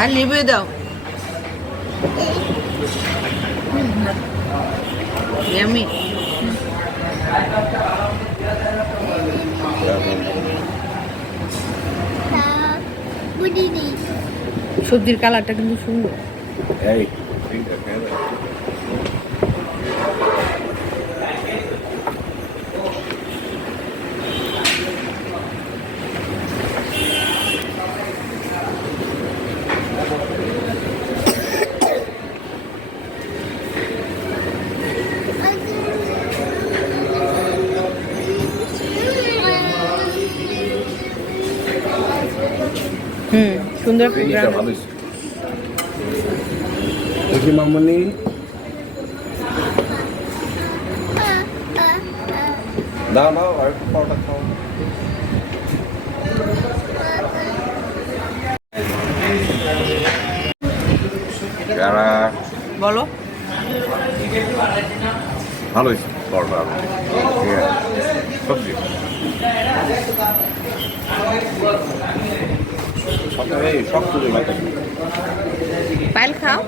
আর লিভিয়ে দাও ইয়ামি সবজির কালারটা কিন্তু সুন্দর হুম সুন্দর ভালো দেখি মামনি দাও দাও আর পাউডার খাও যারা বলো ভালোই পরোটা পাইল খাও